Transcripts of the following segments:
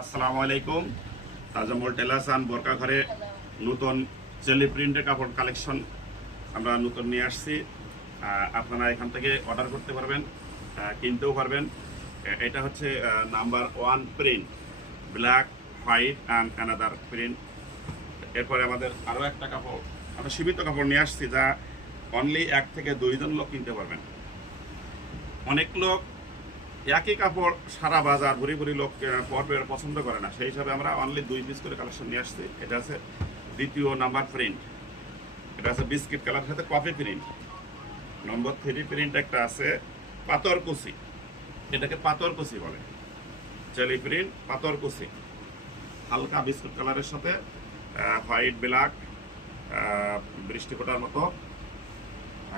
আসসালামু আলাইকুম। Tajamul tailors and বোরকা ঘরে নতুন চেলি প্রিন্টের কাপড় কালেকশন আমরা নতুন নিয়ে আসছি। আপনারা এখান থেকে অর্ডার করতে পারবেন, কিনতেও পারবেন। এটা হচ্ছে number 1 print, black, white and another print. এরপরে আমাদের আরও একটা কাপড়, আমরা সীমিত কাপড় নিয়ে আসছি যা অনলি 1 থেকে 2 জন লোক কিনতে পারবেন। অনেক লোক একই কাপড় সারা বাজার ভরি ভরি লোক পছন্দ করে না, সেই হিসাবে আমরা অনলি 2 পিস করে কালেকশন নিয়ে আসছি। এটা আছে দ্বিতীয় নাম্বার প্রিন্ট, এটা আছে বিস্কিট কালার সাথে কফি প্রিন্ট। নম্বর 3 প্রিন্ট একটা আছে পাথরকুচি, এটাকে পাথরকুচি বলে। চেলি প্রিন্ট পাথরকুচি, হালকা বিস্কুট কালারের সাথে হোয়াইট ব্ল্যাক বৃষ্টি ফোটার মতো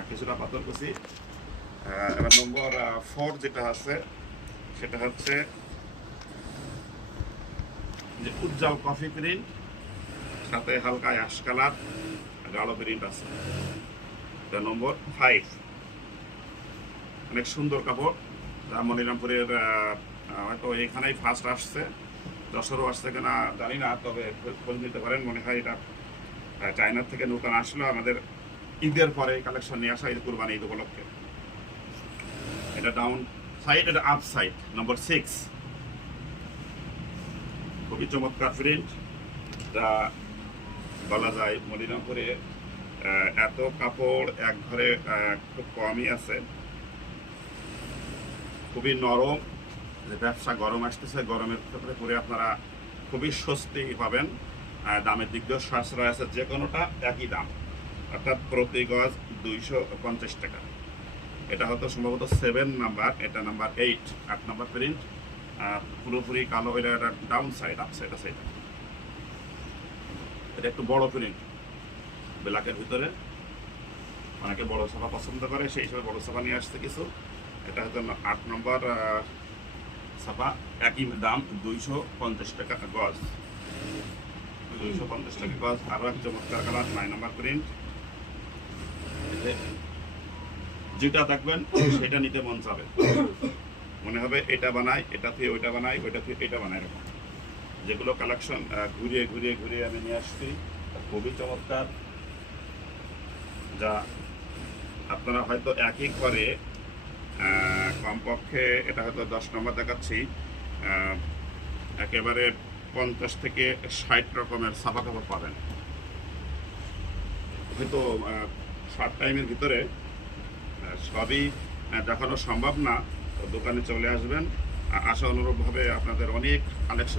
কিছুটা পাথরকুচি। এবার নম্বর 4 যেটা আছে সেটা হচ্ছে যে উজ্জ্বল কফি প্রিন্ট সাথে হালকা অ্যাশ কালার গাঢ় প্রিন্ট আছে। এটা নম্বর 5, অনেক সুন্দর কাপড়। মনিরামপুরের হয়তো এখানেই ফার্স্ট আসছে, যশোরও আসছে কিনা জানি না, তবে খোঁজ নিতে পারেন। মনে হয় এটা চায়নার থেকে নতুন আসলো, আমাদের ঈদের পরে কালেকশন নিয়ে আসা, ঈদ কুরবানি ঈদ উপলক্ষে। এটা ডাউন সাইড, এটা আপ সাইড। নম্বর 6, খুবই চমৎকার প্রিন্ট, যা বলা যায় মদিনাপুরে এত কাপড় এক ঘরে খুব কমই আছে। খুবই নরম, যে ব্যবসা গরম আসতেছে, গরমের ক্ষেত্রে পরে আপনারা খুবই স্বস্তি পাবেন। দামের দিক দিয়েও সাশ্রয় আছে, যে কোনোটা একই দাম, অর্থাৎ প্রতি গজ 250 টাকা। এটা হয়তো সম্ভবত 7 নাম্বার, এটা নাম্বার 8 নাম্বার প্রিন্ট। পুরোপুরি কালো, এটা ডাউন সাইড, আপ সাইড আছে। এটা একটু বড় প্রিন্ট ব্ল্যাকের ভিতরে, অনেকে বড় ছাপা পছন্দ করে, সেই হিসাবে বড় ছাপা নিয়ে আসছে কিছু। এটা হয়তো 8 নম্বর ছাপা, একই দাম 250 টাকা গজ, 250 টাকা গজ। আরও এক চমৎকার কালার 9 নম্বর প্রিন্ট। যেটা দেখবেন সেটা নিতে মন চাবে, মনে হবে এটা বানাই, এটা থেকে ওইটা বানাই, ওইটা থেকে এটা বানাই। এরকম যেগুলো কালেকশন ঘুরিয়ে ঘুরিয়ে ঘুরিয়ে আমি নিয়ে আসছি, খুবই চমৎকার, যা আপনারা হয়তো একই করে কমপক্ষে, এটা হয়তো 10 নম্বর দেখাচ্ছি, একেবারে 50 থেকে 60 রকমের ছাপা কাপড় পাবেন। হয়তো শর্ট টাইমের ভিতরে সবই দেখানো সম্ভব না, তো দোকানে চলে আসবেন। আশা অনুরূপভাবে আপনাদের অনেক কালেকশন